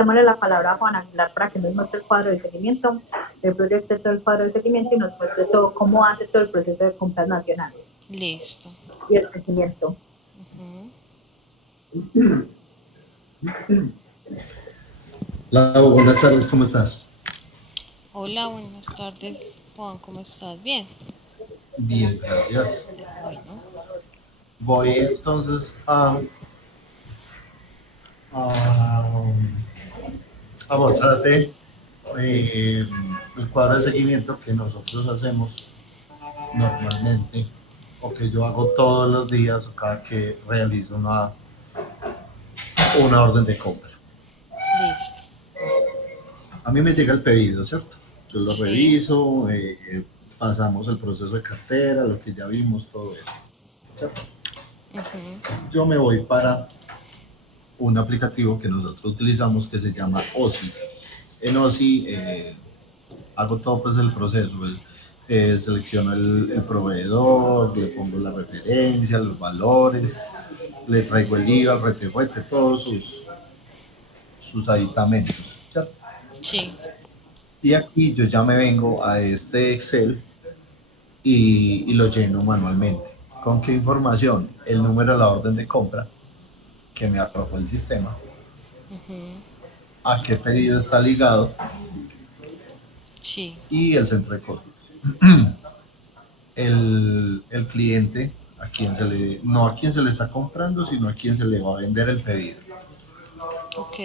démosle la palabra a Juan Aguilar para que nos muestre el cuadro de seguimiento, el proyecto todo el cuadro de seguimiento y nos muestre todo cómo hace todo el proceso de compras nacionales. Listo. Y el seguimiento. Lau, buenas tardes, ¿cómo estás? Hola, buenas tardes, Juan, ¿cómo estás? Bien. Bien, gracias. Bueno, Voy entonces a, a mostrarte el cuadro de seguimiento que nosotros hacemos normalmente o que yo hago todos los días o cada que realizo una orden de compra. listo. A mí me llega el pedido, ¿cierto? Yo lo Sí. reviso, pasamos el proceso de cartera, lo que ya vimos, todo eso, ¿cierto? Ujú. Yo me voy para un aplicativo que nosotros utilizamos que se llama OSI. En OSI hago todo pues el proceso, selecciono el proveedor, le pongo la referencia, los valores, le traigo el IVA, el retejuete, todos sus aditamentos, ¿cierto? Sí. Y aquí yo ya me vengo a este Excel y lo lleno manualmente. ¿Con qué información? El número de la orden de compra que me arrojó el sistema, Ujú. a qué pedido está ligado Sí. y el centro de costos. El cliente, a quien se le, no a quien se le está comprando, sino a quien se le va a vender el pedido. Ok.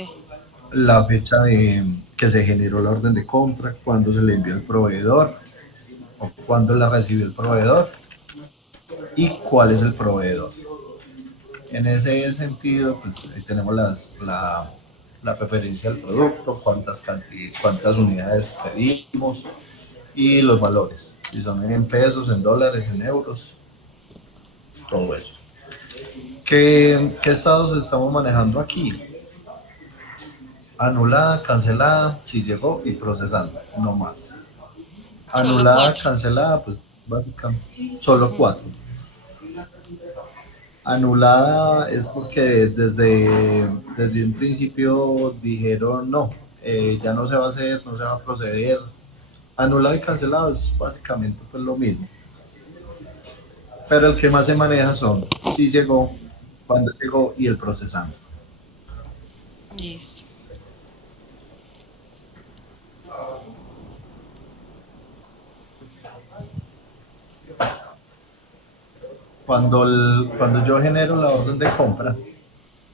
La fecha de que se generó la orden de compra, cuándo se le envió el proveedor o cuándo la recibió el proveedor y cuál es el proveedor. En ese sentido, pues ahí tenemos la referencia al producto, cuántas unidades pedimos y los valores, si son en pesos, en dólares, en euros, todo eso. ¿Qué estados estamos manejando aquí? Anulada, cancelada, si llegó y procesando, no más. Solo Anulada, 4. cancelada, pues básicamente solo Ujú. cuatro. Anulada es porque desde un principio dijeron no, ya no se va a hacer, no se va a proceder. Anulado y cancelado es básicamente pues lo mismo. Pero el que más se maneja son si llegó, cuándo llegó y el procesando. Listo. Cuando yo genero la orden de compra,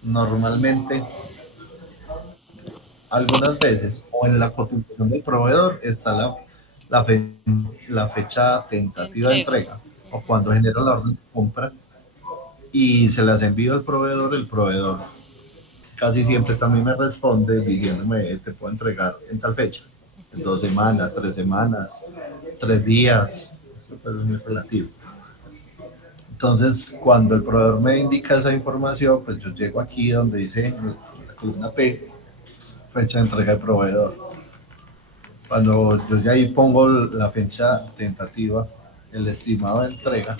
normalmente, algunas veces, o en la cotización del proveedor, está la, fe- la fecha De tentativa de entrega. entrega, o cuando genero la orden de compra y se las envío al proveedor, el proveedor casi siempre también me responde diciéndome, te puedo entregar en tal fecha, en 2 semanas, 3 semanas, 3 días, eso pues es muy relativo. Entonces, cuando el proveedor me indica esa información, pues yo llego aquí donde dice en la columna P, fecha de entrega del proveedor. Cuando yo ya ahí pongo la fecha tentativa, el estimado de entrega,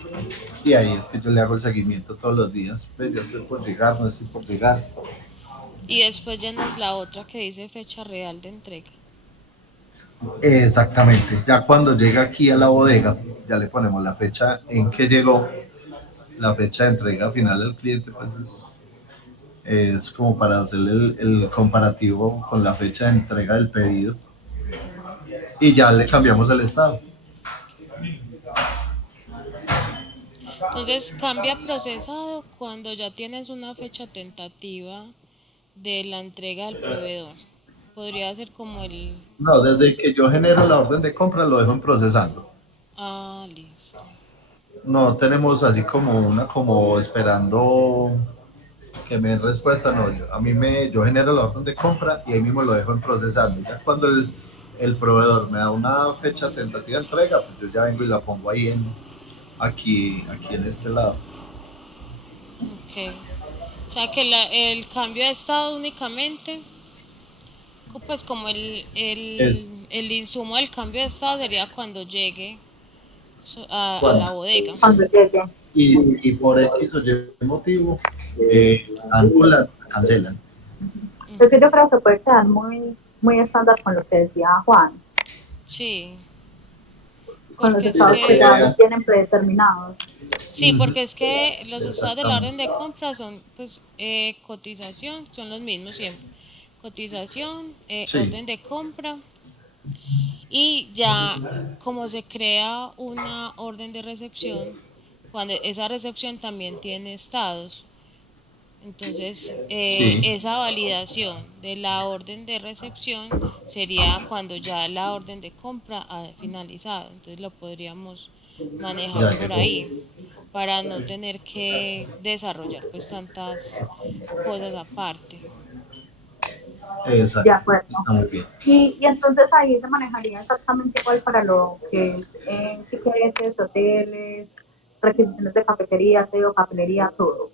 y ahí es que yo le hago el seguimiento todos los días. Pues ya estoy por llegar, no estoy por llegar. Y después llenas la otra que dice fecha real de entrega. Exactamente. Ya cuando llega aquí a la bodega, ya le ponemos la fecha en que llegó, la fecha de entrega final al cliente, pues es como para hacer el comparativo con la fecha de entrega del pedido y ya le cambiamos el estado. Entonces cambia procesado cuando ya tienes una fecha tentativa de la entrega al proveedor. Podría ser como el... No, desde que yo genero la orden de compra lo dejo en procesando. Ah, listo. No tenemos así como una como esperando que me den respuesta, no, yo genero la orden de compra y ahí mismo lo dejo en procesando. Ya cuando el proveedor me da una fecha tentativa de entrega, pues yo ya vengo y la pongo ahí aquí en este lado. Ok. O sea que el cambio de estado únicamente, pues como Es el insumo del cambio de estado sería cuando llegue a la cuando. bodega. Cuando llegue. Y por X o Y motivo, anulan, cancelan. Entonces yo creo que puede quedar muy, muy estándar con lo que decía Juan, Sí, con los porque es Sí, estados para que que que ya los vean. tienen predeterminados. sí, Ujú, porque es que los estados de la orden exactamente. de compra son, pues, cotización, son los mismos siempre. Cotización, Sí, orden de compra y ya como se crea una orden de recepción, cuando esa recepción también tiene estados, entonces sí, esa validación de la orden de recepción sería cuando ya la orden de compra ha finalizado, entonces lo podríamos manejar ya por llegó. ahí para no tener que desarrollar pues tantas cosas aparte. De Exacto, acuerdo. está muy bien. Y entonces ahí se manejaría exactamente igual para lo que es tiquetes, hoteles, requisiciones de cafetería, aseo, papelería, todo.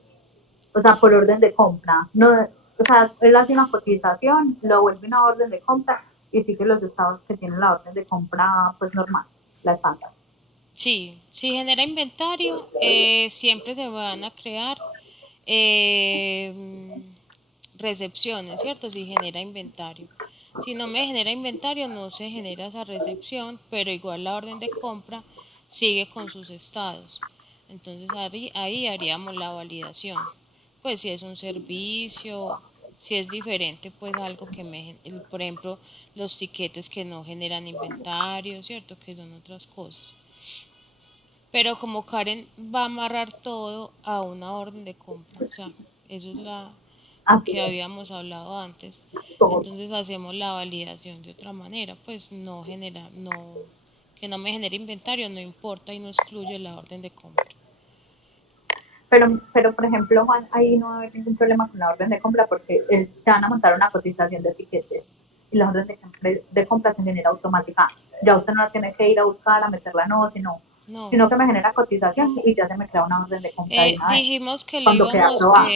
O sea, por orden de compra. No, o sea, él hace una cotización, lo vuelve una orden de compra y sigue los estados que tienen la orden de compra, pues normal, la estándar. Sí, si genera inventario, siempre se van a crear eh, recepciones, ¿cierto? Si genera inventario. Si no me genera inventario, no se genera esa recepción, pero igual la orden de compra sigue con sus estados. Entonces ahí haríamos la validación. Pues si es un servicio, si es diferente, pues algo que por ejemplo, los tiquetes que no generan inventario, ¿cierto? Que son otras cosas. Pero como Karen va a amarrar todo a una orden de compra, o sea, eso es lo Así que es, habíamos hablado antes. todo. Entonces hacemos la validación de otra manera, pues que no me genere inventario, no importa y no excluye la orden de compra. Pero, por ejemplo, Juan, ahí no va a haber ningún problema con la orden de compra porque te van a montar una cotización de etiquetes y la orden de compra se genera automática. Ya usted no la tiene que ir a buscar, a meterla, no, No. sino que me genera cotización y ya se me crea una orden de compra de una vez, cuando queda aprobada.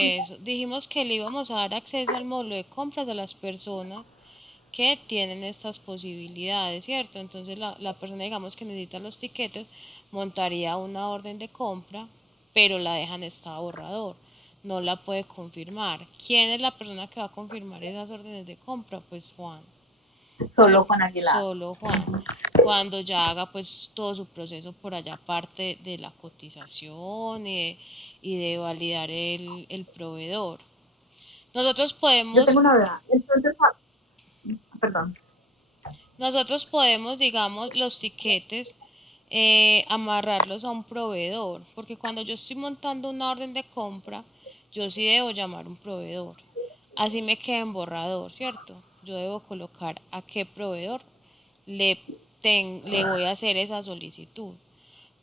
Dijimos que le íbamos a dar acceso al módulo de compras a las personas que tienen estas posibilidades, ¿cierto? Entonces la persona, digamos, que necesita los tiquetes, montaría una orden de compra, pero la deja en estado borrador, no la puede confirmar. ¿Quién es la persona que va a confirmar esas órdenes de compra? Pues Juan, Solo ¿cierto? Juan Aguilar. Solo Juan. Cuando ya haga pues todo su proceso por allá, parte de la cotización y de validar el proveedor. Nosotros Yo tengo podemos una duda. Entonces, perdón. Nosotros podemos, digamos, los tiquetes, amarrarlos a un proveedor, porque cuando yo estoy montando una orden de compra, yo sí debo llamar a un proveedor. Así me queda en borrador, ¿cierto? Yo debo colocar a qué proveedor le, le voy a hacer esa solicitud.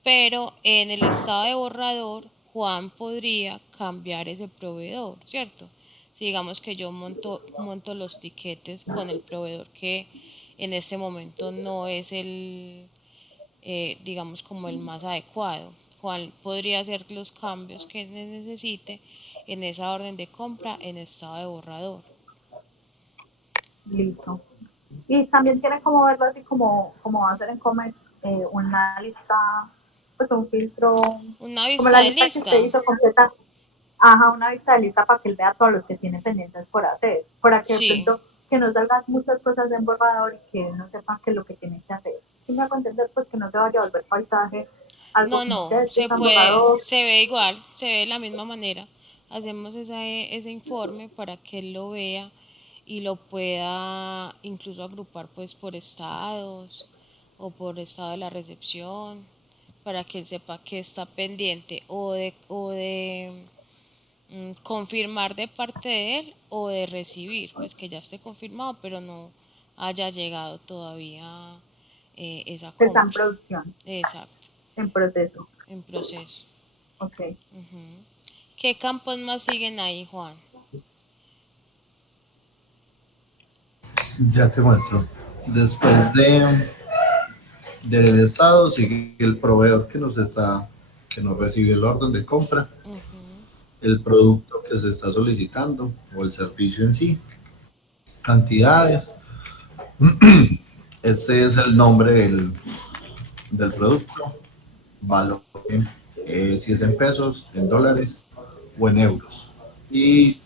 Pero en el estado de borrador, Juan podría cambiar ese proveedor, ¿cierto? Si digamos que yo monto los tiquetes con el proveedor que en este momento no es digamos, como el más adecuado. Juan podría hacer los cambios que necesite en esa orden de compra en estado de borrador. Listo. Y también tiene como verlo así como va a ser en Comex, una lista, pues un filtro, Una como vista la de lista que usted lista. hizo completa. Ajá, una vista de lista para que él vea todos los que tiene pendientes por hacer, para que de Sí. pronto que no salgan muchas cosas en borrador y que él no sepa qué es lo que tiene que hacer. Si me hago entender, pues que no se vaya a volver paisaje, algo No, como no, que es que se está en puede, borrador. se ve igual, se ve de la misma manera. Hacemos ese informe para que él lo vea y lo pueda incluso agrupar pues por estados o por estado de la recepción, para que él sepa que está pendiente o de confirmar de parte de él o de recibir, pues que ya esté confirmado, pero no haya llegado todavía esa Que está en compra. producción, Exacto, en proceso. en proceso. Ok. Ujú. ¿Qué campos más siguen ahí, Juan? Ya te muestro. Después del estado sigue el proveedor que nos recibe el orden de compra, Ujú. el producto que se está solicitando o el servicio en sí, cantidades. Este es el nombre del producto, valor, si es en pesos, en dólares o en euros. Y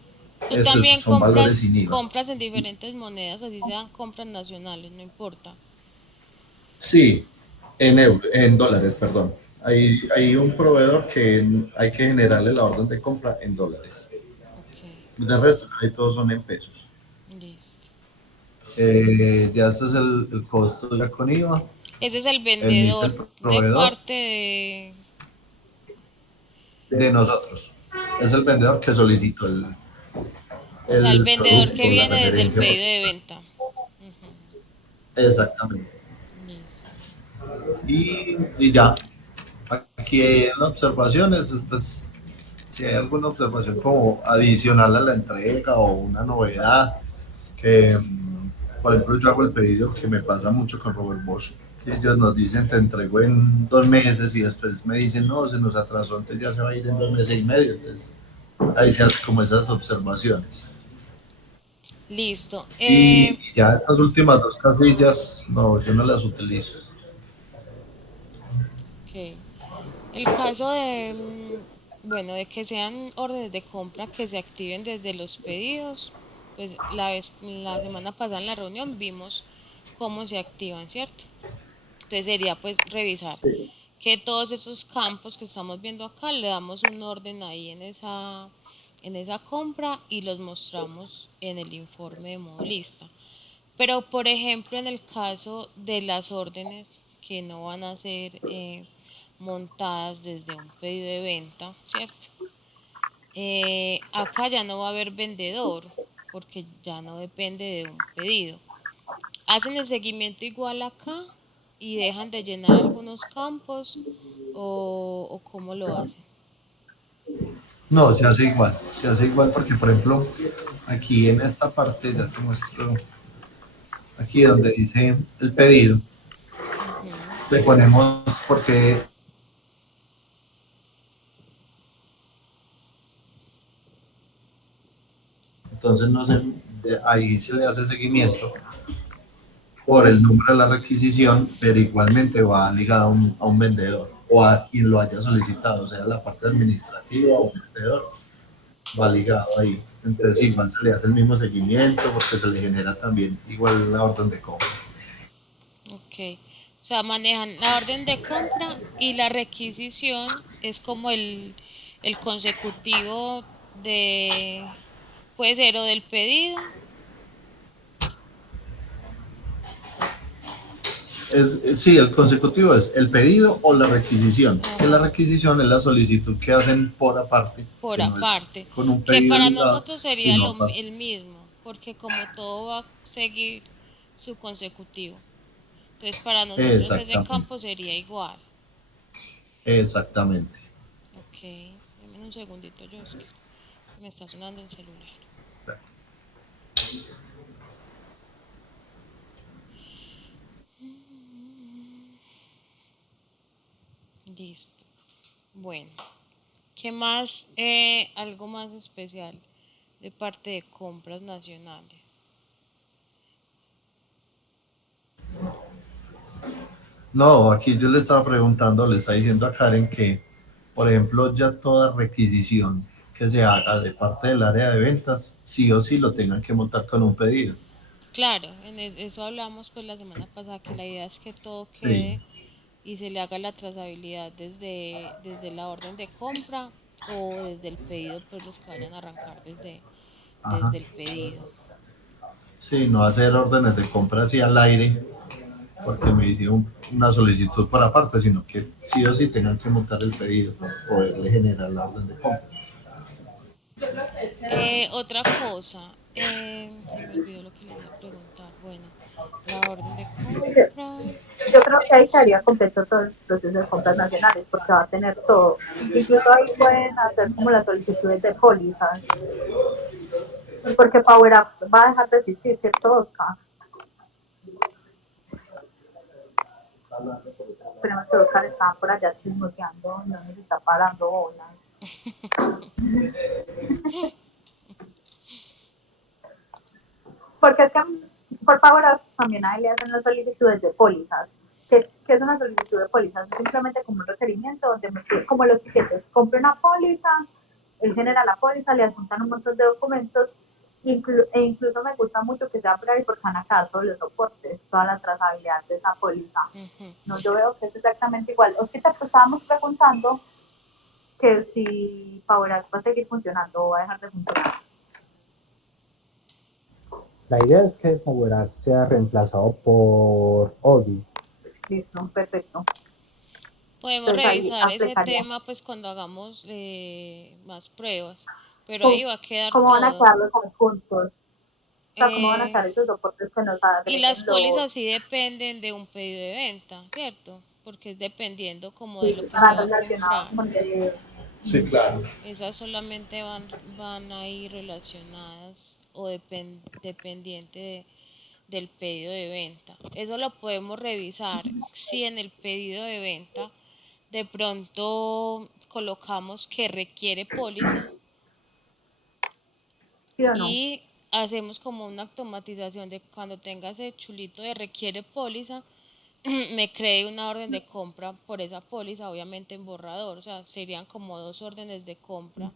Tú Esos también son valores sin IVA. compras en diferentes monedas, así sean compras nacionales, no importa. Sí, en dólares, perdón. Hay un proveedor que hay que generarle la orden de compra en dólares. Ok, De resto, ahí todos son en pesos. listo. Ya ese es el costo ya con IVA. Ese es el Emite vendedor el de proveedor parte de... de nosotros. Es el vendedor que solicitó O sea, el el vendedor que producto, la viene desde el referencia. pedido de venta. Ujú, Exactamente. listo. Y ya, aquí en observaciones, pues, si hay alguna observación como adicional a la entrega o una novedad, que, por ejemplo, yo hago el pedido que me pasa mucho con Robert Bosch, que ellos nos dicen te entrego en 2 meses y después me dicen no, se nos atrasó, entonces ya se va a ir en 2 meses y medio, entonces ahí se hacen como esas observaciones. Listo. Y ya estas últimas dos casillas, no, yo no las utilizo. Ok. El caso de, bueno, de que sean órdenes de compra que se activen desde los pedidos, pues la semana pasada en la reunión vimos cómo se activan, ¿cierto? Entonces sería pues revisar que todos esos campos que estamos viendo acá le damos un orden ahí en esa compra y los mostramos en el informe de modo lista. Pero por ejemplo en el caso de las órdenes que no van a ser montadas desde un pedido de venta, ¿cierto? Acá ya no va a haber vendedor porque ya no depende de un pedido. Hacen el seguimiento igual acá y dejan de llenar algunos campos o cómo lo hacen. No, se hace igual porque, por ejemplo, aquí en esta parte, ya te muestro, aquí donde dice el pedido, Ujú. le ponemos, porque entonces no se, ahí se le hace seguimiento por el número de la requisición, pero igualmente va ligado a un vendedor o a quien lo haya solicitado, o sea, la parte administrativa o un vendedor, va ligado ahí. Entonces igual se le hace el mismo seguimiento porque se le genera también igual la orden de compra. Ok. O sea, manejan la orden de compra y la requisición es como el consecutivo de, puede ser o del pedido. Sí, el consecutivo es el pedido o la requisición, que la Ajá. requisición es la solicitud que hacen por aparte, Por que no es aparte, con un que pedido para ligado, nosotros sería sino aparte. el mismo, porque como todo va a seguir su consecutivo, entonces para nosotros ese Exactamente, campo sería igual. exactamente. Ok, dame un segundito, Josky, que me está sonando el celular. Listo. Bueno, ¿qué más? Algo más especial de parte de compras nacionales. No, aquí yo le estaba preguntando, le está diciendo a Karen que, por ejemplo, ya toda requisición que se haga de parte del área de ventas, sí o sí lo tengan que montar con un pedido. Claro, eso hablamos pues la semana pasada, que la idea es que todo Sí, quede y se le haga la trazabilidad desde la orden de compra o desde el pedido, pues los que vayan a arrancar ajá. desde el pedido. Sí, no hacer órdenes de compra así al aire, porque me hicieron una solicitud por aparte, sino que sí o sí tengan que montar el pedido para poderle generar la orden de compra. Otra cosa, se me olvidó lo que les iba a preguntar. Bueno, la orden de compra. Yo creo que ahí estaría completo todo el proceso de compras nacionales porque va a tener todo. Incluso ahí pueden hacer como las solicitudes de pólizas, porque Power Up va a dejar de existir, ¿cierto, Oscar? Esperemos que Oscar está por allá chismoseando, no nos está parando bola. Porque es que por Power Up también ahí le hacen las solicitudes de pólizas. ¿Qué es una solicitud de pólizas? Es simplemente como un requerimiento donde me pide, como los tiquetes, compre una póliza él genera la póliza, le adjuntan un montón de documentos, e incluso me gusta mucho que sea Braille porque van a quedar todos los soportes, toda la trazabilidad de esa póliza. No, yo veo que es exactamente igual. Oscar, pues estábamos preguntando que si Favoraz va a seguir funcionando o va a dejar de funcionar. La idea es que Favoraz sea reemplazado por Odi. Listo, perfecto. Podemos Entonces ahí revisar ese aplicaría. tema pues cuando hagamos más pruebas, pero ahí va a quedar ¿Cómo van a todo. quedar los conjuntos? O sea, ¿cómo van a quedar Eh, esos soportes que nos y agreguen las los pólizas sí dependen de un pedido de venta, ¿cierto? Porque es dependiendo como de sí, lo que se van va a relacionados comprar. con el... Sí, claro. Esas solamente van a ir relacionadas o dependiente del pedido de venta. Eso lo podemos revisar si en el pedido de venta de pronto colocamos que requiere póliza ¿Sí o no? y hacemos como una automatización de cuando tenga ese chulito de requiere póliza, me cree una orden de compra por esa póliza, obviamente en borrador. O sea, serían como dos órdenes de compra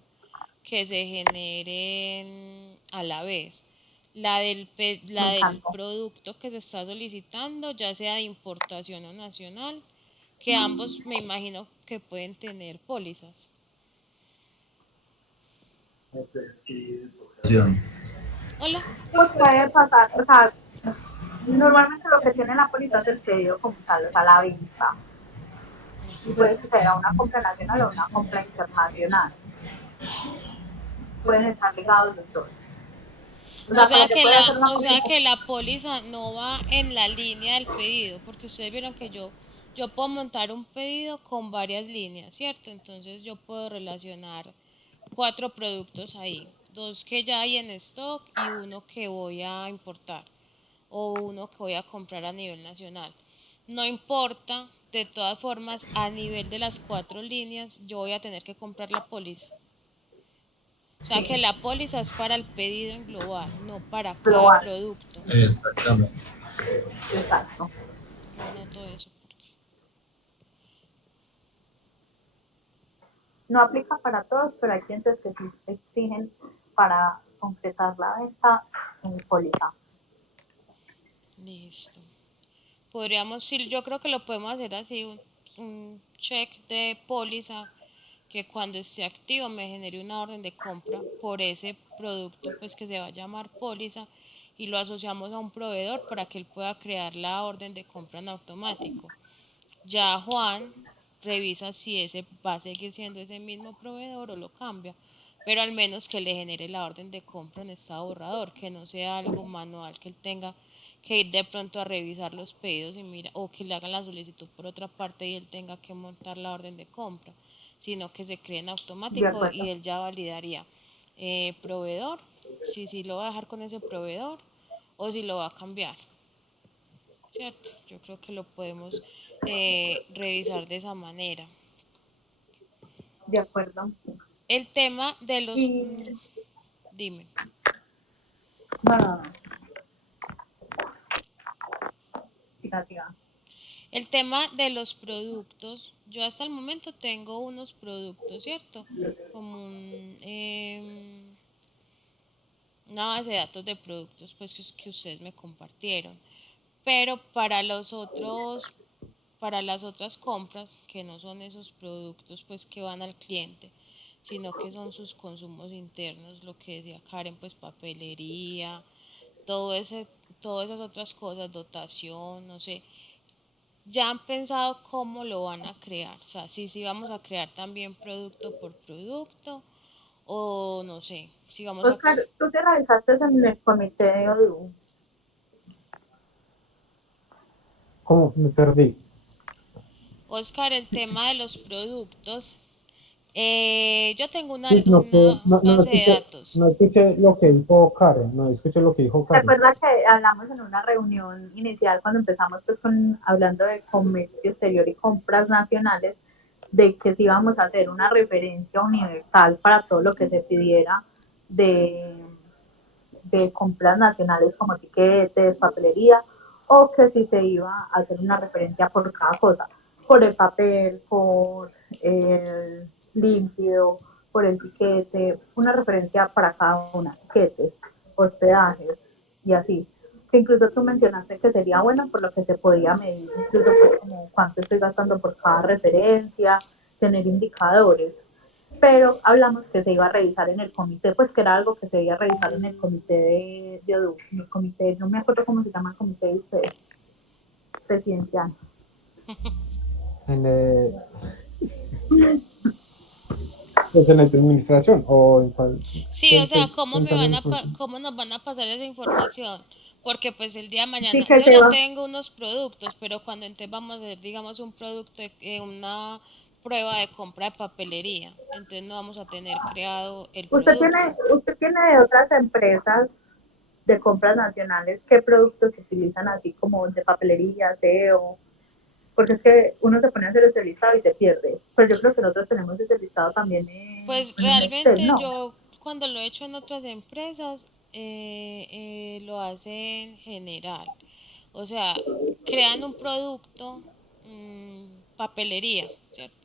que se generen a la vez. Me La del encanta. producto que se está solicitando, ya sea de importación o nacional, que ambos me imagino que pueden tener pólizas. Sí. Hola. Pues puede pasar, o sea, normalmente lo que tiene la póliza es el pedido como tal, o sea, la venta. Y Ujú. puede que sea una compra nacional o una compra internacional. Pueden estar ligados los dos. O sea, pero yo puedo hacer una O sea póliza. que la póliza no va en la línea del pedido, porque ustedes vieron que yo puedo montar un pedido con varias líneas, ¿cierto? Entonces yo puedo relacionar cuatro productos ahí, dos que ya hay en stock y uno que voy a importar o uno que voy a comprar a nivel nacional. No importa, de todas formas, a nivel de las cuatro líneas, yo voy a tener que comprar la póliza. O sea que Sí, la póliza es para el pedido en global, no para cada global. producto. Exactamente. Exacto. Yo anoto eso porque No aplica para todos, pero hay clientes que sí exigen para concretar la venta en póliza. listo. Podríamos, sí, yo creo que lo podemos hacer así, un check de póliza que cuando esté activo me genere una orden de compra por ese producto pues que se va a llamar póliza y lo asociamos a un proveedor para que él pueda crear la orden de compra en automático. Ya Juan revisa si ese va a seguir siendo ese mismo proveedor o lo cambia, pero al menos que le genere la orden de compra en estado borrador, que no sea algo manual, que él tenga que ir de pronto a revisar los pedidos y mira, o que le hagan la solicitud por otra parte y él tenga que montar la orden de compra, sino que se cree en De automático y acuerdo. él ya validaría proveedor, si lo va a dejar con ese proveedor o si lo va a cambiar. ¿Cierto? Yo creo que lo podemos revisar de esa manera. De acuerdo. El tema de los... Y dime. no, no, no. Siga, siga. El tema de los productos. Yo hasta el momento tengo unos productos, ¿cierto? Como una base de datos de productos pues que ustedes me compartieron. Pero para las otras compras, que no son esos productos pues que van al cliente, sino que son sus consumos internos, lo que decía Karen, pues papelería, todo ese, todas esas otras cosas, dotación, no sé, ya han pensado cómo lo van a crear, o sea, si vamos a crear también producto por producto, o no sé, si vamos a... Oscar, tú te revisaste en el comité de ODU. ¿Cómo? Me perdí. Oscar, el tema de los productos, yo tengo Sí, sino que una base de datos. no escuché lo que dijo Karen, no escuché lo que dijo ¿Te Karen. acuerdas que hablamos en una reunión inicial cuando empezamos pues hablando de comercio exterior y compras nacionales, de que si íbamos a hacer una referencia universal para todo lo que se pidiera de, de compras nacionales como tiquetes, papelería, o que si se iba a hacer una referencia por cada cosa, por el papel, por el líquido, por el tiquete, una referencia para cada una, tiquetes, hospedajes y así. Que incluso tú mencionaste que sería bueno por lo que se podía medir, incluso pues como cuánto estoy gastando por cada referencia, tener indicadores. Pero hablamos que se iba a revisar en el comité, pues que era algo que se iba a revisar en el comité de ODU, en el comité, no me acuerdo cómo se llama el comité de ustedes, presidencial. En, pues en la administración o en cuál. Sí, o sea, Estoy pensando en función. cómo nos van a pasar esa información? Porque pues el día de Sí, mañana, que yo se ya va. tengo unos productos, pero cuando entonces vamos a hacer, digamos, un producto, una prueba de compra de papelería, entonces no vamos a tener creado el producto. Usted tiene de otras empresas de compras nacionales qué productos utilizan así como de papelería, SEO, porque es que uno se pone a hacer ese listado y se pierde. Pero yo creo que nosotros tenemos ese listado también Pues en un Excel, realmente ¿no? yo cuando lo he hecho en otras empresas, lo hacen general. O sea, crean un producto, papelería, ¿cierto?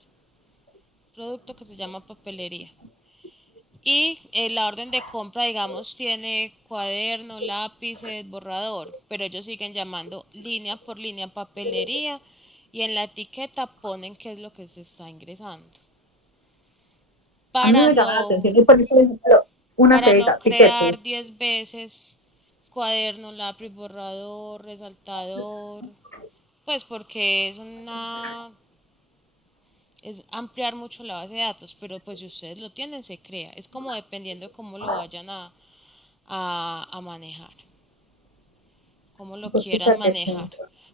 Producto que se llama papelería. Y la orden de compra, digamos, tiene cuaderno, lápices, borrador, pero ellos siguen llamando línea por línea papelería y en la etiqueta ponen qué es lo que se está ingresando. A mí Para me llama la no, atención. Y por ejemplo, una para se no diga crear tiquetes. 10 veces cuaderno, lápiz, borrador, resaltador, pues porque es ampliar mucho la base de datos, pero pues si ustedes lo tienen, se crea. Es como dependiendo de cómo lo vayan a manejar, cómo lo Pues quieran fíjate manejar.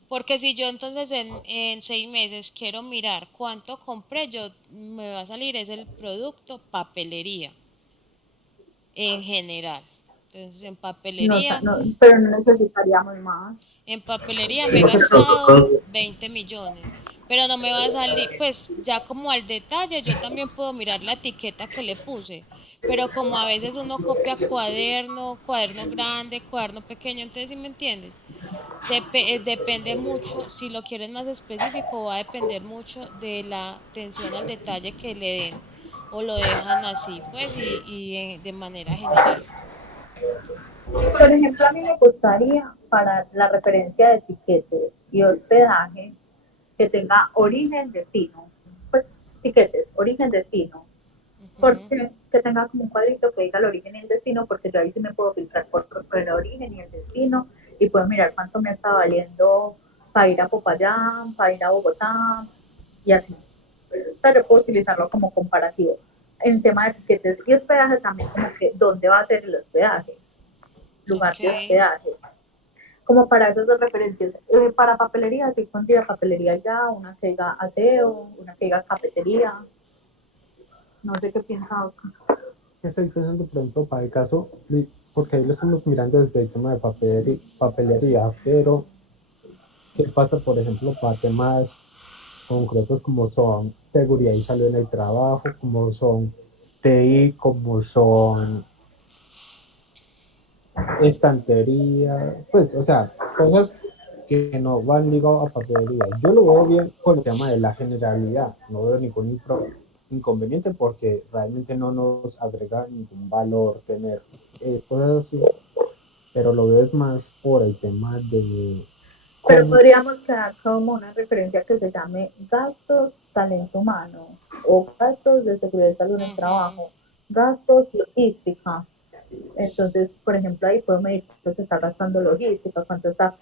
Porque si yo entonces en 6 meses quiero mirar cuánto compré, yo me va a salir es el producto papelería en general. Entonces no, papelería, no, pero no necesitaríamos más. en papelería Sí, me he porque gastado nosotros, 20 millones, pero no me va a salir, pues ya como al detalle, yo también puedo mirar la etiqueta que le puse, pero como a veces uno copia cuaderno, cuaderno grande, cuaderno pequeño, entonces, ¿sí me entiendes? Depende mucho, si lo quieren más específico, va a depender mucho de la atención al detalle que le den o lo dejan así, pues, de manera general. Por ejemplo, a mí me gustaría para la referencia de tiquetes y hospedaje que tenga origen, destino. Pues tiquetes, origen, destino. Ujú. Porque que tenga como un cuadrito que diga el origen y el destino, porque yo ahí sí me puedo filtrar por el origen y el destino y puedo mirar cuánto me está valiendo para ir a Popayán, para ir a Bogotá y así. O sea, yo puedo utilizarlo como comparativo. En tema de tiquetes y hospedaje también como que dónde va a ser el hospedaje, lugar Ok. de hospedaje. Como para esas dos referencias. Para papelería, sí pondría papelería ya, una que diga aseo, una que diga cafetería. No sé qué piensa Oscar. Estoy pensando, por ejemplo, para el caso, porque ahí lo estamos mirando desde el tema de papelería, pero ¿qué pasa, por ejemplo, para temas concretos como son seguridad y salud en el trabajo, como son TI, como son estantería, pues, o sea, cosas que no van ligadas a papelería? Yo lo veo bien con el tema de la generalidad, no veo ningún inconveniente porque realmente no nos agrega ningún valor tener cosas así, pero lo veo es más por el tema de Pero cómo. podríamos crear como una referencia que se llame gastos talento humano o gastos de seguridad y salud en el Ujú. trabajo, gastos logística. Entonces, por ejemplo, ahí puedo medir cuánto se está gastando logística, cuánto está,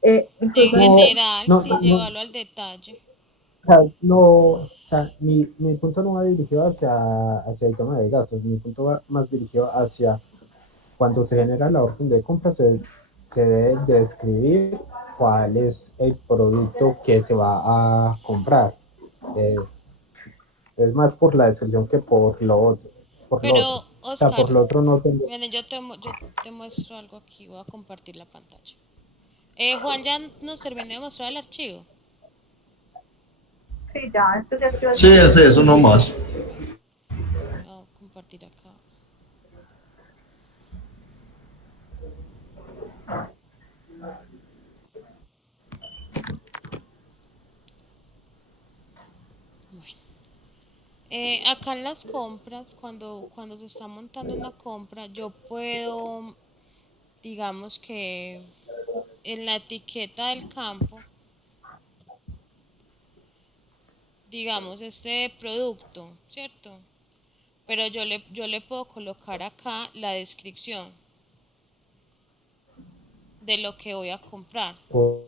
En incluso general, No, sí, no, no, llevarlo al detalle. o sea, no, o sea, mi punto no va dirigido hacia el tema de gastos, mi punto va más dirigido hacia cuando se genera la orden de compra, se debe describir cuál es el producto que se va a comprar. Eh, es más por la descripción que por lo otro. Por lo otro. Pero, O sea, Oscar, por lo otro no tengo. bueno, yo te muestro algo aquí, voy a compartir la pantalla. Juan ya nos terminó de mostrar el archivo. sí, ya, esto ya quedó sí, así. es eso nomás. Bueno, voy a compartir acá. Bueno, Acá en las compras, cuando se está montando una compra, yo puedo, digamos que en la etiqueta del campo, digamos este producto, ¿cierto? Pero yo le puedo colocar acá la descripción de lo que voy a comprar, O,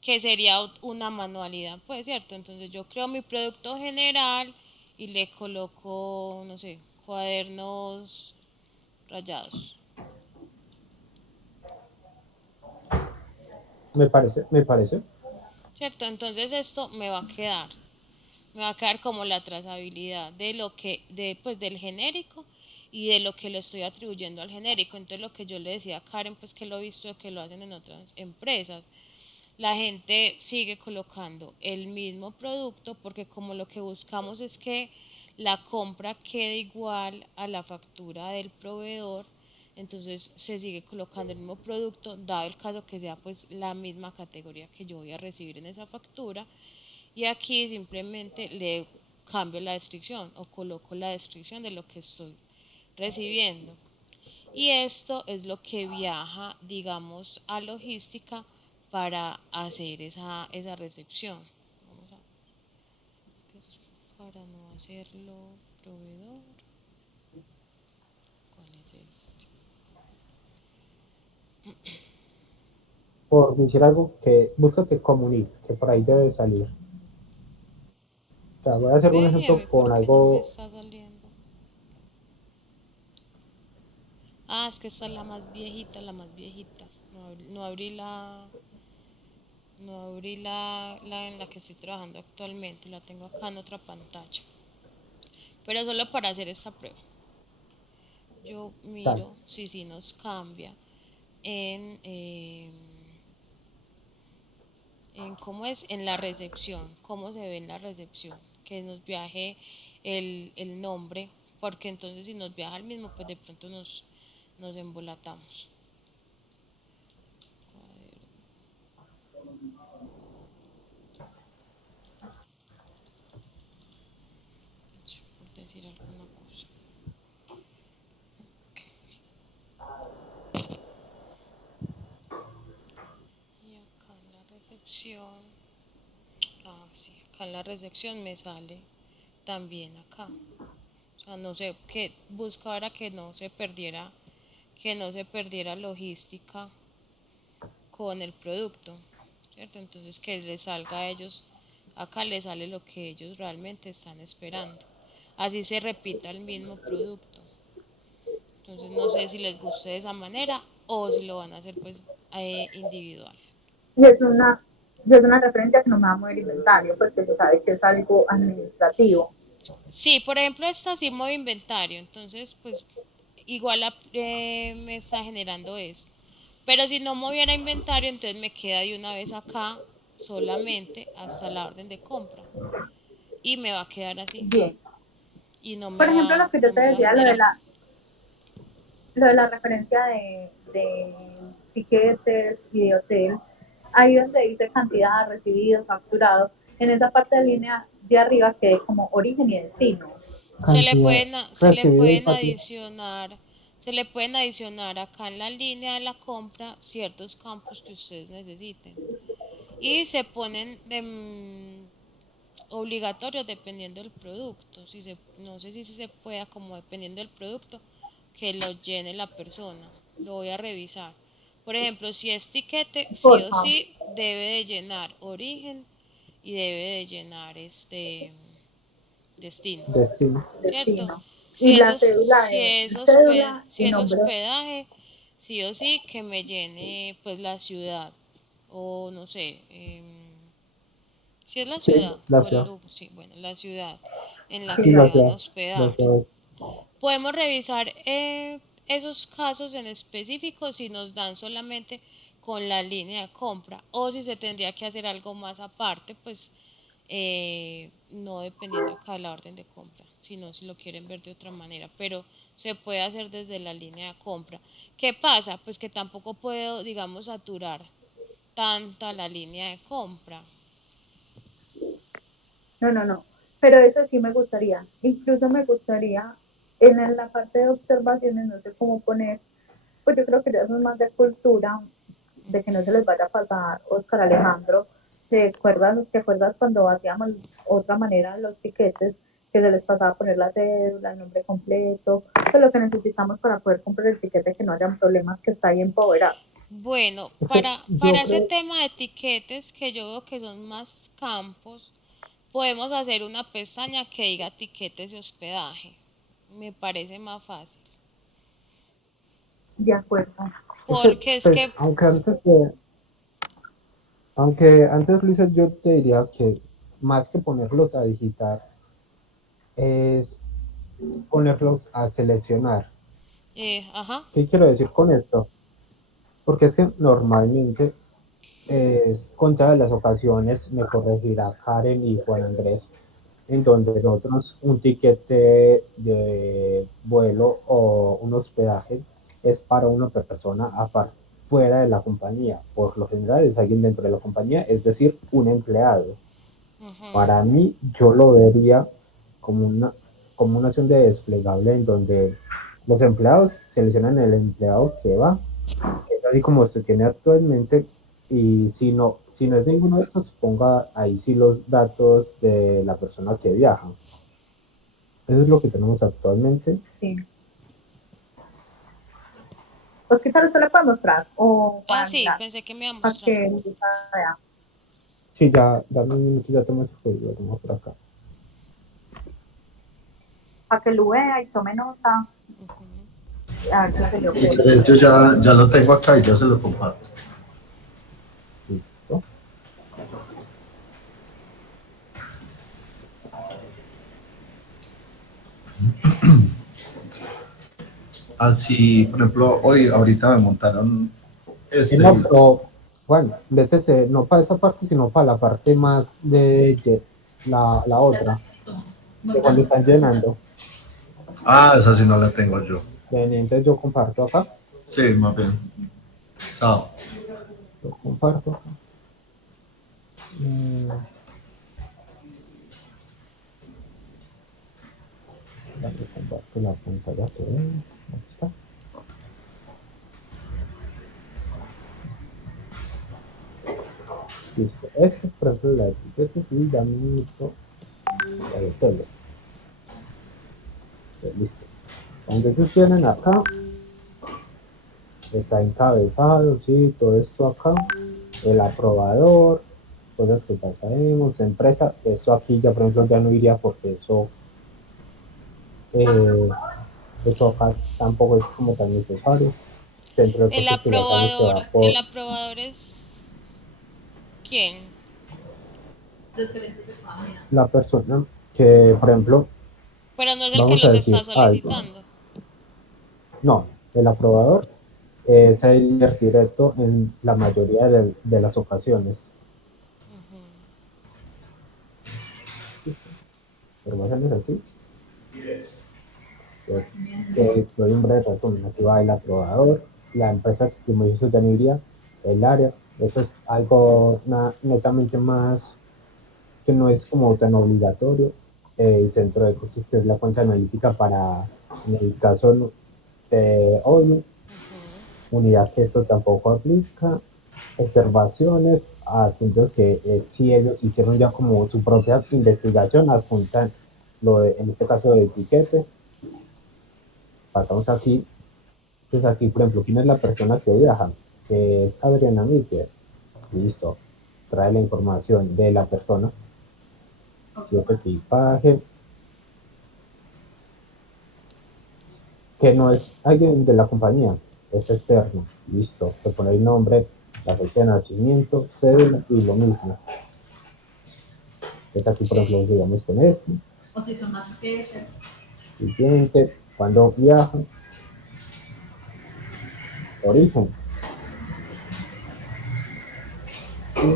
que sería una manualidad, pues, ¿cierto? Entonces yo creo mi producto general y le coloco, no sé, cuadernos rayados, me parece. ¿cierto? Entonces esto me va a quedar como la trazabilidad de lo que, pues del genérico y de lo que le estoy atribuyendo al genérico. Entonces lo que yo le decía a Karen, pues que lo he visto que lo hacen en otras empresas, la gente sigue colocando el mismo producto porque como lo que buscamos es que la compra quede igual a la factura del proveedor, entonces se sigue colocando el mismo producto, dado el caso que sea pues la misma categoría que yo voy a recibir en esa factura, y aquí simplemente le cambio la descripción o coloco la descripción de lo que estoy recibiendo. Y esto es lo que viaja, digamos, a logística para hacer esa recepción. Vamos a, es que es para no hacerlo proveedor. ¿Cuál es este? Por decir algo, que búscate Comunit, que por ahí debe salir. O sea, voy a hacer un Ve, ejemplo Nieve, ¿por con qué no me algo. está saliendo? Ah, es que esta es la más viejita, la más viejita. No abrí la en la que estoy trabajando actualmente, la tengo acá en otra pantalla. Pero solo para hacer esta prueba. Yo Tal. miro si sí nos cambia en cómo es en la recepción, cómo se ve en la recepción, que nos viaje el nombre, porque entonces si nos viaja el mismo, pues de pronto nos embolatamos. Por decir alguna cosa. Ok. Y acá en la recepción, sí, acá en la recepción me sale también acá. O sea, no sé, que busca ahora que no se perdiera logística con el producto, ¿cierto? Entonces que les salga a ellos, acá les sale lo que ellos realmente están esperando. Así se repita el mismo producto. Entonces no sé si les guste de esa manera o si lo van a hacer pues individual. Y es una referencia que no me va a mover inventario, pues que se sabe que es algo administrativo. Sí, por ejemplo, esta sí mueve inventario, entonces pues igual me está generando esto. Pero si no moviera inventario, entonces me queda de una vez acá solamente hasta la orden de compra. Y me va a quedar así. Bien. Y no Por me ejemplo, va, lo que yo no te me va a decía, generar. lo de la referencia de tiquetes y de hotel, ahí donde dice cantidad, recibido, facturado, en esa parte de línea de arriba que es como origen y destino. Se le Cantidad pueden, a- se le recibido y pueden factura. adicionar, se le pueden adicionar acá en la línea de la compra ciertos campos que ustedes necesiten. Y se ponen obligatorios dependiendo del producto. No sé si se pueda, como dependiendo del producto, que lo llene la persona. Lo voy a revisar. Por ejemplo, si es tiquete, sí o Porfa, sí debe de llenar origen y debe de llenar destino, Destino. ¿cierto? destino. Si Y es, la hos- cédula si de es, cédula si y es nombre. hospedaje, sí o sí que me llene pues la ciudad o no sé, si es la Sí, ciudad la o el ciudad. lugar, sí, bueno, la ciudad en la Sí, que Y se la la, van a ciudad. La hospedar. ciudad. Podemos revisar esos casos en específico si nos dan solamente con la línea de compra o si se tendría que hacer algo más aparte, pues no dependiendo acá de la orden de compra, sino si lo quieren ver de otra manera, pero se puede hacer desde la línea de compra. ¿Qué pasa? Pues que tampoco puedo, digamos, saturar tanta la línea de compra. no, no, no. Pero eso sí me gustaría. Incluso me gustaría en la parte de observaciones, no sé cómo poner, pues yo creo que ya eso es más de cultura, de que no se les vaya a pasar, Oscar Alejandro, te acuerdas cuando hacíamos otra manera los tiquetes, que se les pasaba a poner la cédula, el nombre completo, pues lo que necesitamos para poder comprar el tiquete, que no hayan problemas, que está ahí en Power Apps. Bueno, Es que para yo ese creo, tema de etiquetes que yo veo que son más campos, podemos hacer una pestaña que diga tiquetes de hospedaje. Me parece más fácil. De acuerdo. Porque es pues, que, aunque antes, Luisa, yo te diría que más que ponerlos a digitar, es ponerlos a seleccionar. ajá, ¿Qué quiero decir con esto? Porque es que normalmente es con todas las ocasiones, me corregirá Karen y Juan Andrés, en donde nosotros un tiquete de vuelo o un hospedaje es para una persona aparte, fuera de la compañía. Por lo general es alguien dentro de la compañía, es decir, un empleado. ujú. Para mí, yo lo vería como una acción de desplegable en donde los empleados seleccionan el empleado que va, así como se tiene actualmente, y si no es ninguno de estos, ponga ahí sí los datos de la persona que viaja. Eso es lo que tenemos actualmente. Sí. Oscar, ¿usted le puede mostrar? O Ah, para sí, mirar, pensé que me iba a para mostrar. que Luisa vea, Sí, ya, dame un minuto, ya tengo ese código, lo tengo por acá. para que lo vea y tome nota. Ujú. A ver si se le Si ocurre. querés, yo ya lo tengo acá y ya se lo comparto. Listo. Así, por ejemplo, hoy, ahorita me montaron No, este, pero bueno, vétete, no para esa parte, sino para la parte más de la otra, de cuando están llenando. esa sí no la tengo yo. Ven, entonces yo comparto acá, Sí, más bien. Chao. yo comparto acá. Dale, comparto la pantalla que ves. Aquí está. Listo. Esta es, por ejemplo, la etiqueta y dame un minuto la de hoteles. Listo. Cuando ellos tienen acá, está encabezado, sí, todo esto acá, el aprobador, cosas que ya sabemos, empresa, eso aquí ya, por ejemplo, ya no iría porque eh, eso acá tampoco es como tan necesario, dentro de cosas que ya sabemos que va El por aprobador es ¿quién? la persona que, por ejemplo, Pero no es el que vamos a los está decir algo, solicitando. no, el aprobador es el directo en la mayoría de las ocasiones. Ujú. Pero más o menos así, pues que doy un breve resumen. Aquí va el aprobador, la empresa que me hizo ya no iría, el área, eso es algo netamente más que no es como tan obligatorio. El centro de costos, que es la cuenta analítica para, en el caso de ONU, Ujú. unidad que esto tampoco aplica, observaciones, adjuntos que si ellos hicieron ya como su propia investigación, adjuntan en este caso de etiquete. Pasamos aquí, pues aquí, por ejemplo, quién es la persona que viaja, que es Adriana Misger. Listo, trae la información de la persona, si es equipaje, que no es alguien de la compañía, es externo. Listo, te pone el nombre, la fecha de nacimiento, cédula y lo mismo. Entonces aquí, por ejemplo, Ok. sigamos con este. Siguiente, cuando viaja, origen. Sí,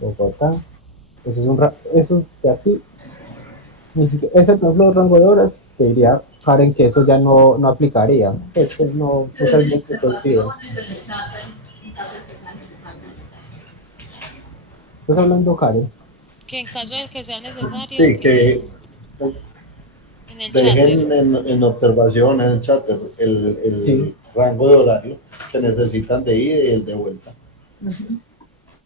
Bogotá. Esos de aquí, ni siquiera, ese por ejemplo, el rango de horas, te diría, Karen, que eso ya no aplicaría. Es que no, muchas veces coincide. ¿Estás hablando, Karen? que en caso de que sea necesario, Sí, que en el cháter. dejen en observación en el chat Sí, el rango de horario que necesitan de ida y el de vuelta. Ujú.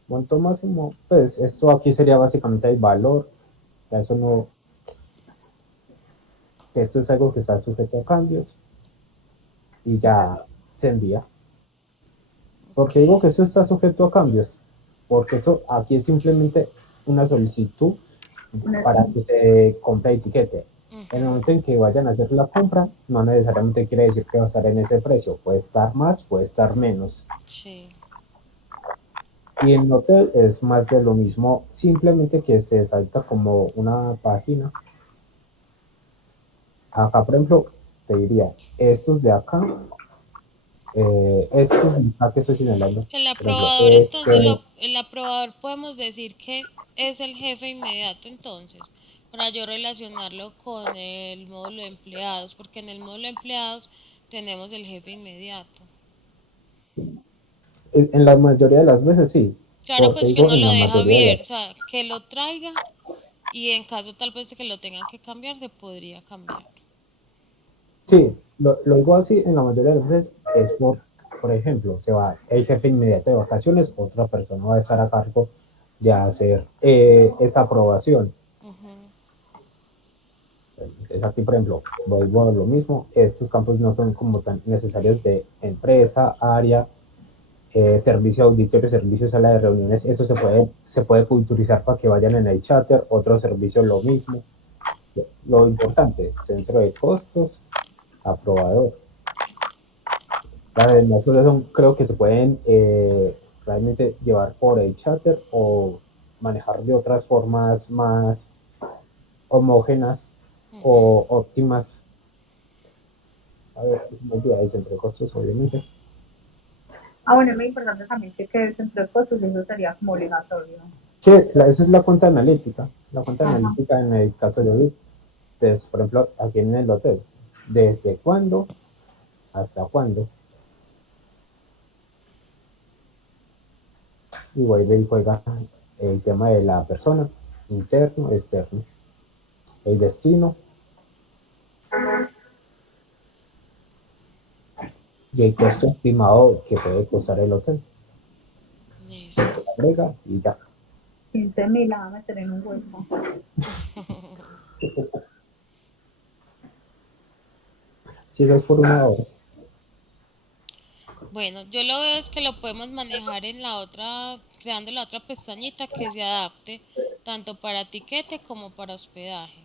monto máximo, pues esto aquí sería básicamente el valor. Ya eso no, esto es algo que está sujeto a cambios y ya se envía. ¿Por Ok. qué digo que esto está sujeto a cambios? Porque esto aquí es simplemente una solicitud Una para que se compre etiquete. En el Ujú. momento en que vayan a hacer la compra, no necesariamente quiere decir que va a estar en ese precio. Puede estar más, puede estar menos. Sí. Y en hotel es más de lo mismo, simplemente que se salta como una página. Acá, por ejemplo, te diría, estos de acá, estos de acá que estoy señalando, El por ejemplo, aprobador, entonces, este, el aprobador podemos decir que es el jefe inmediato, entonces, para yo relacionarlo con el módulo de empleados, porque en el módulo de empleados tenemos el jefe inmediato. en la mayoría de las veces sí, Claro, porque pues que digo uno en lo la deja mayoría de abierto, o las. sea, que lo traiga y en caso tal vez de que lo tengan que cambiar, se podría cambiar. Sí, lo digo así en la mayoría de las veces es por ejemplo, se va el jefe inmediato de vacaciones, otra persona va a estar a cargo de hacer esa aprobación. Ujú. Entonces aquí, por ejemplo, vuelvo a lo mismo, estos campos no son como tan necesarios de empresa, área, servicio auditorio, servicio sala de reuniones, eso se puede utilizar para que vayan en el chatter, otro servicio lo mismo. Lo importante, centro de costos, aprobador. Las demás cosas son, creo que se pueden realmente llevar por el chatter o manejar de otras formas más homógenas Ujú. o óptimas. A ver, no olvidáis entre costos, obviamente. Ah, bueno, es muy importante también que quede el centro de costos, eso sería como obligatorio. Sí, esa es la cuenta analítica. La cuenta Ajá. analítica en el caso de Ovid, por ejemplo, aquí en el hotel, ¿desde cuándo hasta cuándo? Y vuelve y juega el tema de la persona, interno, externo, el destino y el costo estimado que puede costar el hotel. Listo. Agrega y ya. 15.000 la va a meter en un hueco. Si eso es por una hora. Bueno, yo lo veo es que lo podemos manejar en la otra, creando la otra pestañita que se adapte tanto para tiquete como para hospedaje,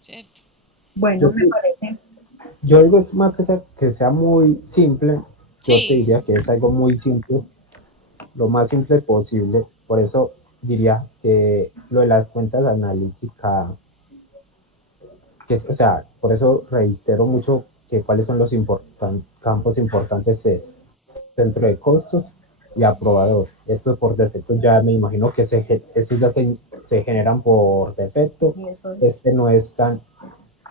¿cierto? Bueno, Yo, me parece. yo digo es más que sea muy simple. Yo te Sí, diría que es algo muy simple, lo más simple posible. Por eso diría que lo de las cuentas analíticas, o sea, por eso reitero mucho que cuáles son los campos importantes es centro de costos y ujú, aprobador. Esto por defecto ya me imagino que estos ya se generan por defecto. Y eso, Este no es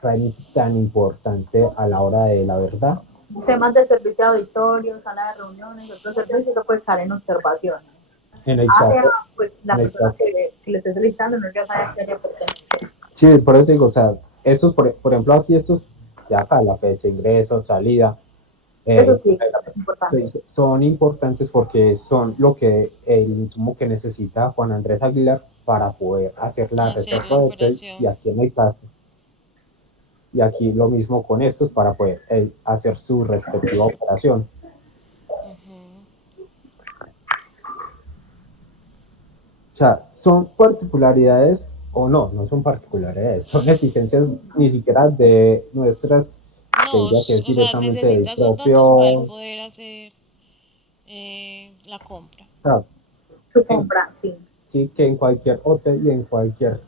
realmente tan importante a la hora de la verdad temas de servicio de auditorio, sala de reuniones, otros servicios, eso puede estar en observaciones. en el chat. Área, pues En la el persona chat. que le esté solicitando no ya sabe a qué área pertenece. Sí, por eso te digo, o sea, estos, por ejemplo, aquí estos de acá, la fecha de ingreso, salida, Eso eh, sí, es importante. son importantes porque son lo que el insumo que necesita Juan Andrés Aguilar para poder hacer la hacer la reserva de hotel y operación. aquí en el caso. Y aquí lo mismo con estos para poder hacer su respectiva operación. Ujú. O sea, son particularidades o no, no son particularidades, son exigencias ni siquiera de nuestras, te No, diría que es o sea, directamente del necesita esos datos para él propio, poder hacer la compra. o sea, Su en, compra, sí. sí que en cualquier hotel y en cualquier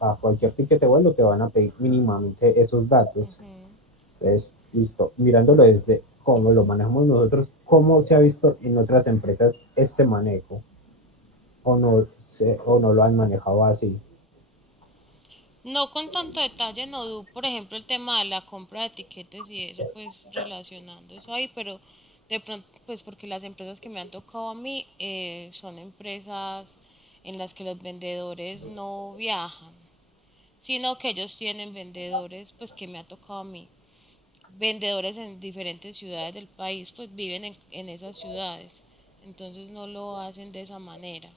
a cualquier ticket de vuelo te van a pedir mínimamente esos datos. Ujú. Entonces, listo, mirándolo desde cómo lo manejamos nosotros, cómo se ha visto en otras empresas este manejo, o no lo han manejado así. No con tanto detalle, no, por ejemplo, el tema de la compra de etiquetes y eso, pues relacionando eso ahí, pero de pronto, pues porque las empresas que me han tocado a mí son empresas en las que los vendedores no viajan, sino que ellos tienen vendedores, pues que me ha tocado a mí, vendedores en diferentes ciudades del país, pues viven en esas ciudades, entonces no lo hacen de esa manera,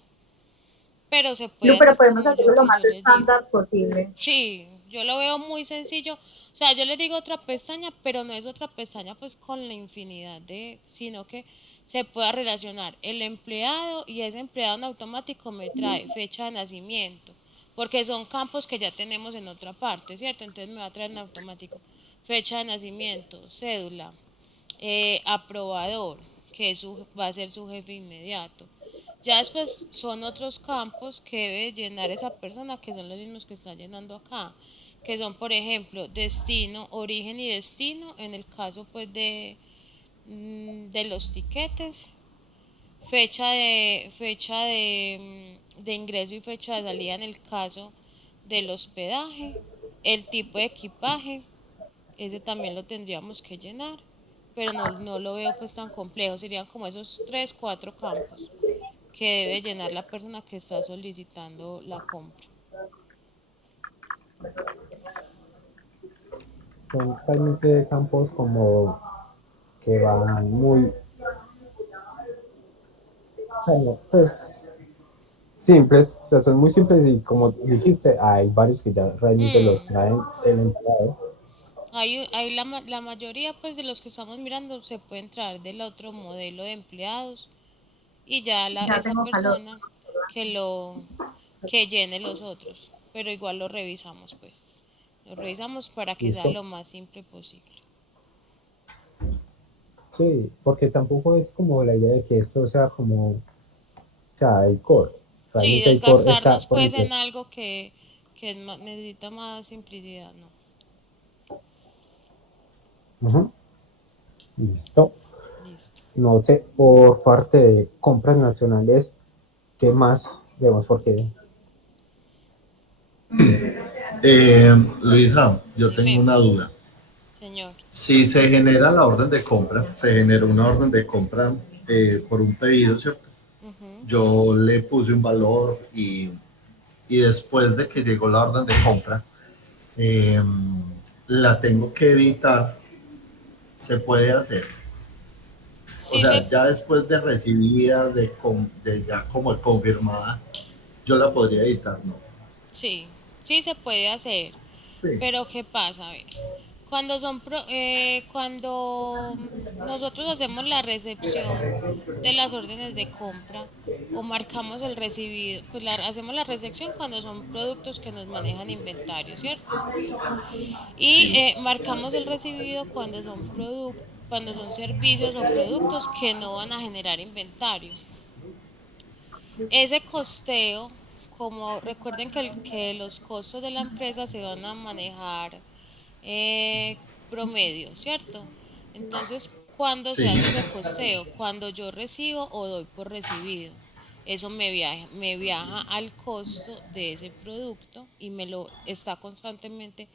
pero se puede No, pero hacer podemos como hacerlo lo que más yo les digo. estándar posible. Sí, yo lo veo muy sencillo. O sea, yo les digo otra pestaña, pero no es otra pestaña pues con la infinidad de, sino que se pueda relacionar el empleado y ese empleado en automático me trae fecha de nacimiento, porque son campos que ya tenemos en otra parte, ¿cierto? Entonces me va a traer en automático fecha de nacimiento, cédula, aprobador, que es va a ser su jefe inmediato. Ya después son otros campos que debe llenar esa persona, que son los mismos que está llenando acá, que son, por ejemplo, destino, origen y destino, en el caso pues de los tiquetes, fecha de ingreso y fecha de salida en el caso del hospedaje, el tipo de equipaje, ese también lo tendríamos que llenar, pero no lo veo pues tan complejo, serían como esos tres, cuatro campos que debe llenar la persona que está solicitando la compra. Son realmente campos como que van muy, bueno, pues simples, o sea, son muy simples y como dijiste, hay varios que ya realmente los Mm, traen el empleado. hay la mayoría pues de los que estamos mirando se puede entrar del otro modelo de empleados y ya Ya esa tengo calor. persona que lo que llene los otros, pero igual lo revisamos pues. Lo revisamos para que sea Listo. lo más simple posible. Sí, porque tampoco es como la idea de que esto sea como, o sea, el core. Sí, Realmente el core está, desgastarnos por pues ejemplo, en algo que necesita más simplicidad, ¿no? ujú, listo. Listo. No sé, por parte de compras nacionales, ¿qué más vemos? Porque, Luisa, yo tengo Dime, una duda. señor. Si se genera la orden de compra, se generó una orden de compra por un pedido, ¿cierto? Ujú. Yo le puse un valor y después de que llegó la orden de compra, eh, la tengo que editar, se puede hacer. O Sí se sea, ya después de recibida, de ya como confirmada, yo la podría editar, ¿no? Sí, sí se puede hacer, Sí, pero ¿qué pasa? A ver, cuando nosotros hacemos la recepción de las órdenes de compra o marcamos el recibido, pues hacemos la recepción cuando son productos que nos manejan inventario, ¿cierto? Y sí, marcamos el recibido cuando son servicios o productos que no van a generar inventario. Ese costeo, como recuerden que los costos de la empresa se van a manejar promedio, ¿cierto? Entonces, ¿cuándo se sí. hace ese costeo? Cuando yo recibo o doy por recibido. Eso me viaja al costo de ese producto y me lo está constantemente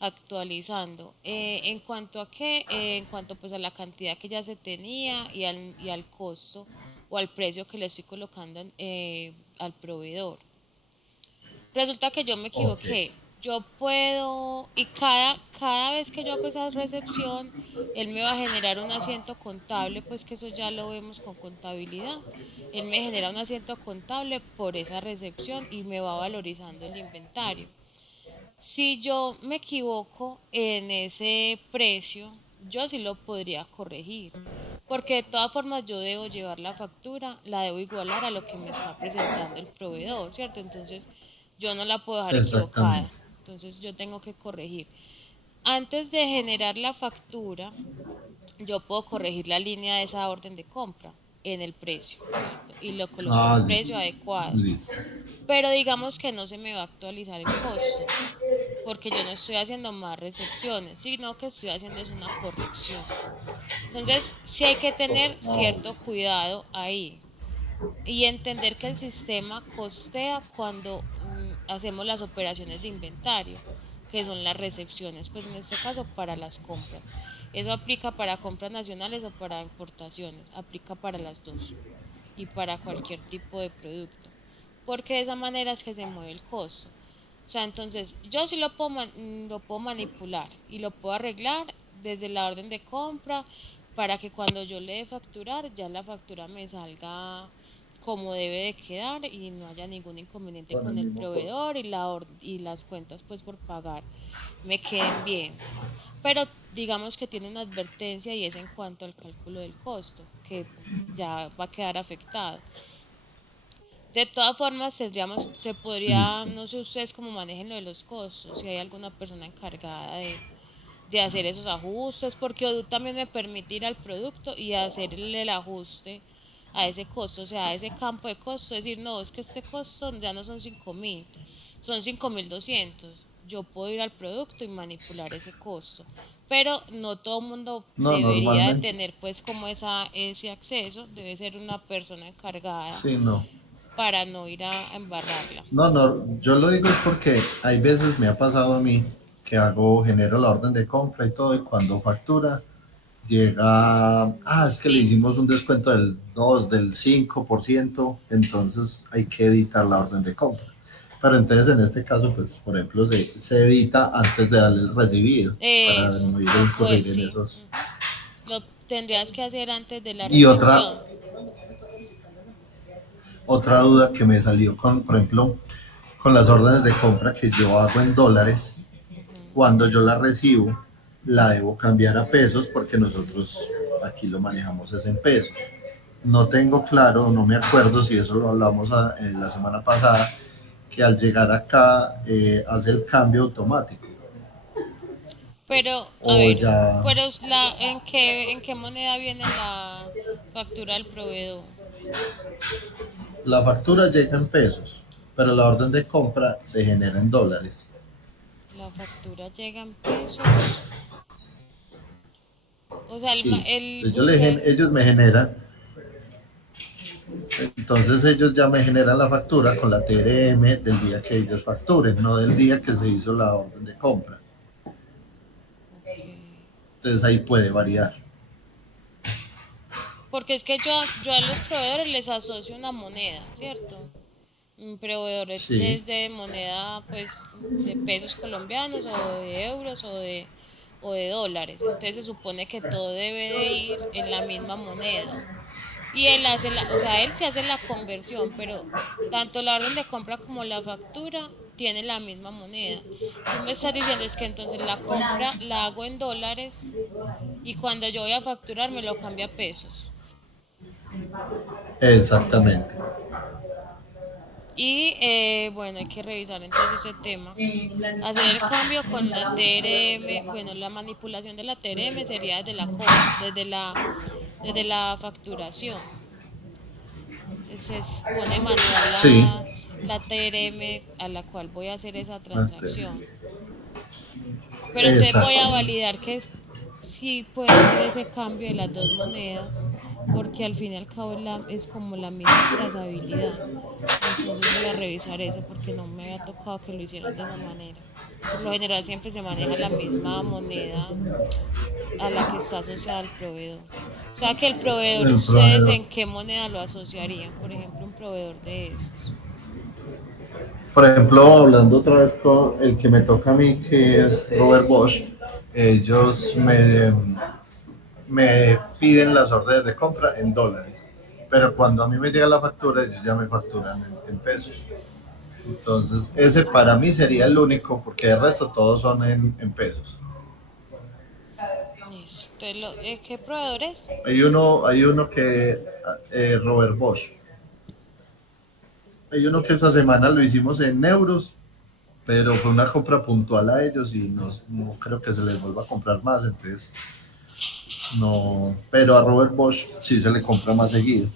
actualizando. ¿En cuanto a qué? En cuanto pues a la cantidad que ya se tenía y al costo o al precio que le estoy colocando al proveedor. Resulta que yo me Ok, equivoqué. Yo puedo, y cada vez que yo hago esa recepción, él me va a generar un asiento contable, pues que eso ya lo vemos con contabilidad. Él me genera un asiento contable por esa recepción y me va valorizando el inventario. Si yo me equivoco en ese precio, yo sí lo podría corregir, porque de todas formas yo debo llevar la factura, la debo igualar a lo que me está presentando el proveedor, ¿cierto? Entonces yo no la puedo dejar equivocada, exactamente. entonces yo tengo que corregir. Antes de generar la factura, yo puedo corregir la línea de esa orden de compra en el precio, ¿cierto? Y lo coloco a un Ah, precio adecuado. listo. Pero digamos que no se me va a actualizar el costo porque yo no estoy haciendo más recepciones, sino que estoy haciendo es una corrección. Entonces, sí hay que tener cierto cuidado ahí y entender que el sistema costea cuando hacemos las operaciones de inventario, que son las recepciones, pues en este caso para las compras. Eso aplica para compras nacionales o para importaciones, aplica para las dos y para cualquier tipo de producto. porque de esa manera es que se mueve el costo. O sea, entonces yo sí lo puedo manipular y lo puedo arreglar desde la orden de compra para que cuando yo le dé facturar, ya la factura me salga como debe de quedar y no haya ningún inconveniente Con el con el mismo costo. proveedor y las cuentas pues por pagar me queden bien. Pero digamos que tiene una advertencia y es en cuanto al cálculo del costo, que ya va a quedar afectado. De todas formas, se podría, Listo. no sé ustedes cómo manejen lo de los costos, si hay alguna persona encargada de hacer esos ajustes, porque Odoo también me permite ir al producto y hacerle el ajuste a ese costo, o sea, a ese campo de costo, decir, no, es que este costo ya no son 5.000, son 5.200. Yo puedo ir al producto y manipular ese costo, pero no todo el mundo No, debería de normalmente. tener pues como ese acceso, debe ser una persona encargada Sí, no. para no ir a embarrarla. No, no, yo lo digo es porque hay veces me ha pasado a mí que genero la orden de compra y todo, y cuando factura llega, es que le Sí, hicimos un descuento del 2 del 5%, entonces hay que editar la orden de compra. Pero entonces en este caso, pues, por ejemplo, se edita antes de darle el recibido para eso, no ir a lo puedes, incurrir en sí. esos. Ujú. Lo tendrías que hacer antes de la Y otra, recepción. otra duda que me salió con, por ejemplo, con las órdenes de compra que yo hago en dólares, Ujú. cuando yo la recibo, la debo cambiar a pesos porque nosotros aquí lo manejamos es en pesos. No tengo claro, no me acuerdo si eso lo hablamos la semana pasada, que al llegar acá hace el cambio automático. Pero, a O ver, ya pero en qué moneda viene la factura del proveedor? la factura llega en pesos, pero la orden de compra se genera en dólares. La factura llega en pesos. O sea, Sí, usted, ellos me generan, entonces ellos ya me generan la factura con la TRM del día que ellos facturen, no del día que se hizo la orden de compra. ok. Entonces ahí puede variar. Porque es que yo a los proveedores les asocio una moneda, ¿cierto? Proveedores Sí, desde moneda pues de pesos colombianos o de euros o de dólares. Entonces se supone que todo debe de ir en la misma moneda. Y él hace o sea, él se hace la conversión, pero tanto la orden de compra como la factura tienen la misma moneda. Tú me estás diciendo es que entonces la compra la hago en dólares y cuando yo voy a facturar me lo cambia a pesos. exactamente. Y bueno, hay que revisar entonces ese tema. Hacer el cambio con la TRM, bueno, la manipulación de la TRM sería desde la facturación. Se pone manual Sí, la TRM a la cual voy a hacer esa antes. transacción. Pero entonces voy a Exactamente. validar sí puede hacer ese cambio de las dos monedas, porque al fin y al cabo es como la misma trazabilidad. Entonces voy a revisar eso porque no me había tocado que lo hicieran de esa manera. Por lo general siempre se maneja la misma moneda a la que está asociada al proveedor. O sea que el proveedor, El ¿ustedes proveedor. en qué moneda lo asociarían? Por ejemplo, un proveedor de esos. Por ejemplo, hablando otra vez con el que me toca a mí, que es Robert Bosch, ellos me piden las órdenes de compra en dólares. Pero cuando a mí me llega la factura, ellos ya me facturan en pesos. Entonces, ese para mí sería el único, porque el resto todos son en pesos. Eso. Entonces, ¿qué proveedores? Hay uno que, Robert Bosch, hay uno que esta semana lo hicimos en euros, pero fue una compra puntual a ellos y no creo que se les vuelva a comprar más, entonces no, pero a Robert Bosch sí se le compra más seguido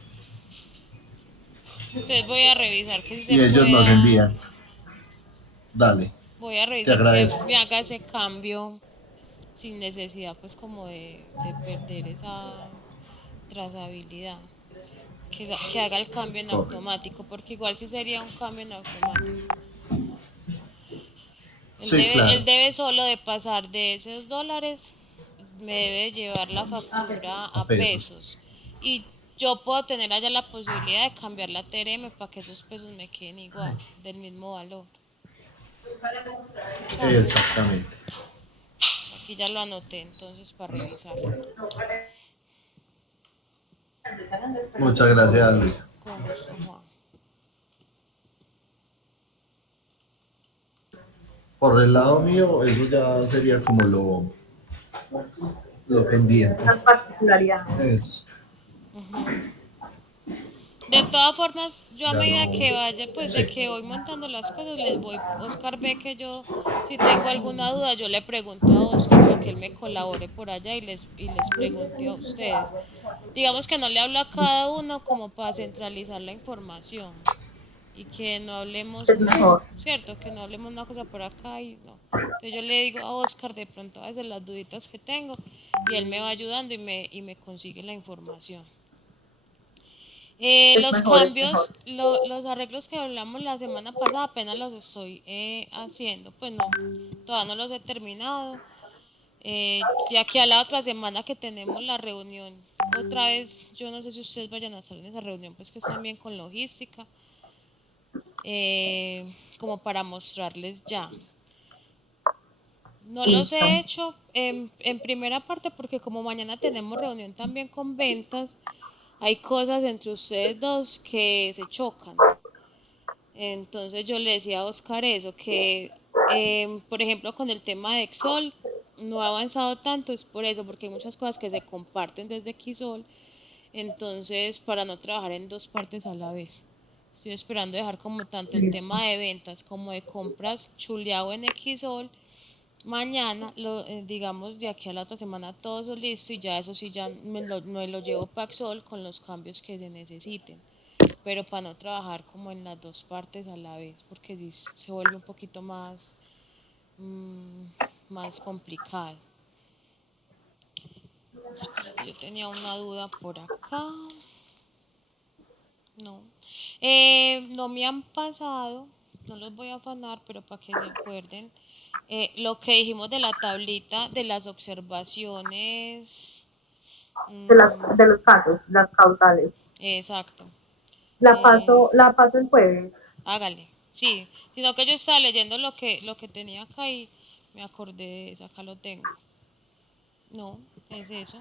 Entonces voy a revisar que si se y ellos nos pueda, envían. Dale, voy a te revisar que agradezco. me haga ese cambio sin necesidad pues como de perder esa trazabilidad. Que haga el cambio en Correcto. automático, porque igual sí sería un cambio en automático. Sí, Él claro. debe solo de pasar de esos dólares, me debe llevar la factura A a pesos. pesos. Y yo puedo tener allá la posibilidad de cambiar la TRM para que esos pesos me queden igual, del mismo valor. Chao. Exactamente. Aquí ya lo anoté entonces para revisar. Muchas gracias, Luisa. Con gusto, Juan. Por el lado mío, eso ya sería como lo pendiente. Esas particularidades. Es, Ujú. De todas formas, yo a ya medida no. que vaya, pues de Sí. que voy montando las cosas, les voy, Oscar ve que yo, si tengo alguna duda, yo le pregunto a Oscar para que él me colabore por allá y les pregunte a ustedes. Digamos que no le hablo a cada uno como para centralizar la información y que no hablemos, Es mejor. cierto, que no hablemos una cosa por acá y no. Entonces yo le digo a Oscar de pronto a veces las duditas que tengo y él me va ayudando y me consigue la información. Es Los mejor, es mejor. cambios, los arreglos que hablamos la semana pasada apenas los estoy haciendo, pues no, todavía no los he terminado. De aquí a la otra semana que tenemos la reunión, otra vez, yo no sé si ustedes vayan a estar en esa reunión, pues que es también con logística, como para mostrarles ya. No los Listo. he hecho en primera parte porque como mañana tenemos reunión también con ventas, hay cosas entre ustedes dos que se chocan. Entonces yo le decía a Oscar eso, que por ejemplo con el tema de Exol no ha avanzado tanto, es por eso, porque hay muchas cosas que se comparten desde Xol, entonces para no trabajar en dos partes a la vez. Estoy esperando dejar como tanto el Listo. tema de ventas como de compras chuleado en Xol. Mañana, digamos de aquí a la otra semana todo eso listo y ya eso sí ya me lo llevo para Xol con los cambios que se necesiten, pero para no trabajar como en las dos partes a la vez, porque sí se vuelve un poquito mm, más complicado. Espérate, yo tenía una duda por acá. No. No me han pasado, no los voy a afanar, pero para que se acuerden, lo que dijimos de la tablita de las observaciones. mm, De los casos, las causales. exacto. Eh, La paso el jueves. Hágale, sí. Sino que yo estaba leyendo lo que tenía acá y me acordé de eso, acá lo tengo. No, es eso.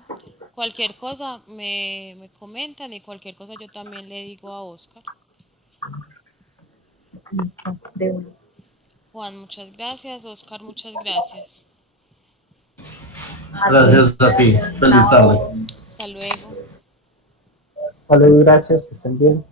Cualquier cosa me comentan y cualquier cosa yo también le digo a Oscar. Listo, de uno. Juan, muchas gracias. Oscar, muchas gracias. A ti. Gracias a ti. Feliz tarde. Chao. Hasta luego. Vale, gracias, que estén bien.